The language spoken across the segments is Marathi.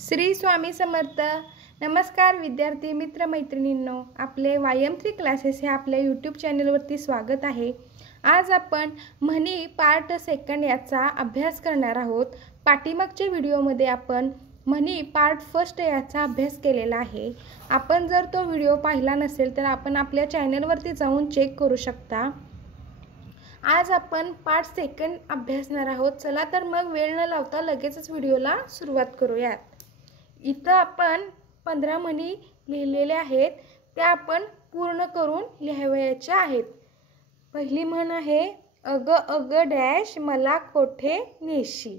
श्री स्वामी समर्थ। नमस्कार विद्यार्थी मित्र मैत्रिणींनो, आपले YM3 क्लासेस हे आपल्या यूट्यूब चॅनलवरती स्वागत आहे। आज आपण म्हणी पार्ट सेकंड याचा अभ्यास करणार आहोत। पाठीमागच्या व्हिडिओमध्ये आपण म्हणी पार्ट फर्स्ट याचा अभ्यास केलेला आहे। आपण जर तो व्हिडिओ पाहिला नसेल तर आपण आपल्या चॅनलवरती जाऊन चेक करू शकता। आज आपण पार्ट सेकंड अभ्यासणार आहोत। चला तर मग वेळ न लावता लगेचच व्हिडिओला सुरुवात करूयात। इथं आपण 15 म्हणी लिहिलेल्या आहेत, त्या आपण पूर्ण करून लिहावयाच्या आहेत। पहिली म्हण आहे अग अग डॅश मला कोठे नेशी।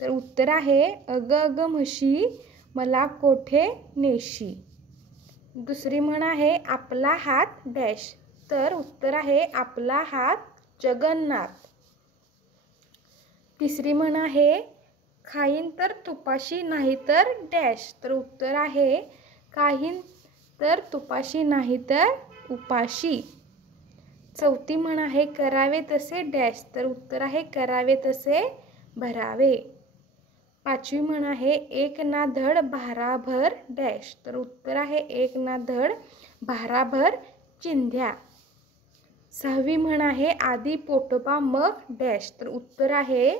तर उत्तर आहे अग अग म्हशी मला कोठे नेशी। दुसरी म्हण आहे आपला हात डॅश। तर उत्तर आहे आपला हात जगन्नाथ। तिसरी म्हण आहे खाईन तर तुपाशी नाही तर डॅश। तर उत्तर आहे खाईन तर तुपाशी नाही तर उपाशी। चौथी म्हण आहे करावे तसे डॅश। तर उत्तर आहे करावे तसे भरावे। पाचवी म्हण आहे एक ना धड भाराभर डॅश। तर उत्तर आहे एक ना धड भाराभर चिंध्या। सहावी म्हण आहे आधी पोटोबा मग डॅश। तर उत्तर आहे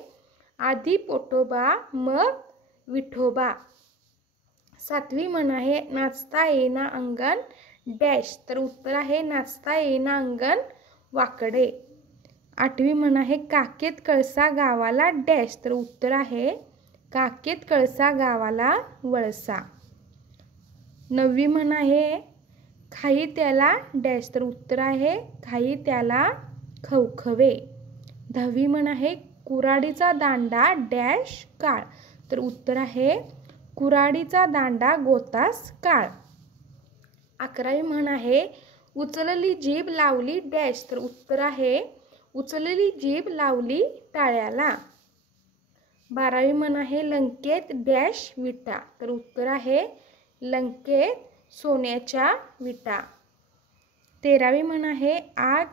आधी पोटोबा मग विठोबा। सातवी म्हण आहे नाचता येईना अंगण डॅश। तर उत्तर आहे नाचता येईना अंगण वाकडे। आठवी म्हण आहे काकेत कळसा गावाला डॅश। तर उत्तर आहे काकेत कळसा गावाला वळसा। नववी म्हण आहे खाई त्याला डॅश। तर उत्तर आहे खाई त्याला खवखवे। दहावी म्हण आहे कुऱ्हाडीचा दांडा डॅश काळ। तर उत्तर आहे कुऱ्हाडीचा दांडा गोतास काळ। अकरावी म्हण आहे उचलली जीभ लावली डॅश। तर उत्तर आहे उचलली जीभ लावली टाळ्याला। बारावी म्हण आहे लंकेत डॅश विटा। तर उत्तर आहे लंकेत सोन्याच्या विटा। तेरावी म्हण आहे आग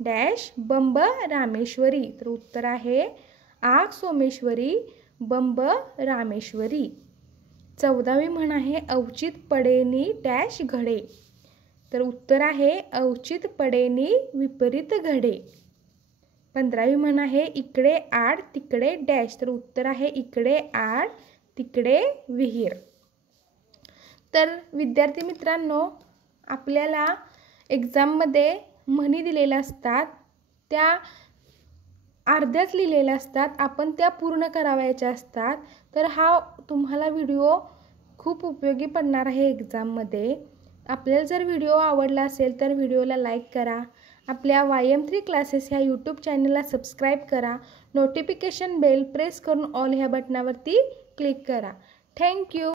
डॅश बंब रामेश्वरी। तर उत्तर आहे आग सोमेश्वरी बंब रामेश्वरी। चौदावी म्हण आहे अवचित पडेनी डॅश घडे। तर उत्तर आहे अवचित पडेनी विपरीत घडे। 15वी म्हण आहे इकडे आड तिकडे डॅश। तर उत्तर आहे इकडे आड तिकडे विहीर। तर विद्यार्थी मित्रांनो, आपल्याला एक्झाममध्ये म्हणी दिलेल्या असतात, त्या अर्ध्याच लिहिलेल्या असतात, आपण त्या पूर्ण करावयाच्या असतात। तर हा तुम्हाला व्हिडिओ खूप उपयोगी पडणार आहे एक्झाममध्ये। आपल्याला जर व्हिडिओ आवडला असेल तर व्हिडिओला लाईक करा, आपल्या YM3 क्लासेस ह्या यूट्यूब चॅनलला सबस्क्राईब करा, नोटिफिकेशन बेल प्रेस करून ऑल ह्या बटनावरती क्लिक करा। थँक्यू।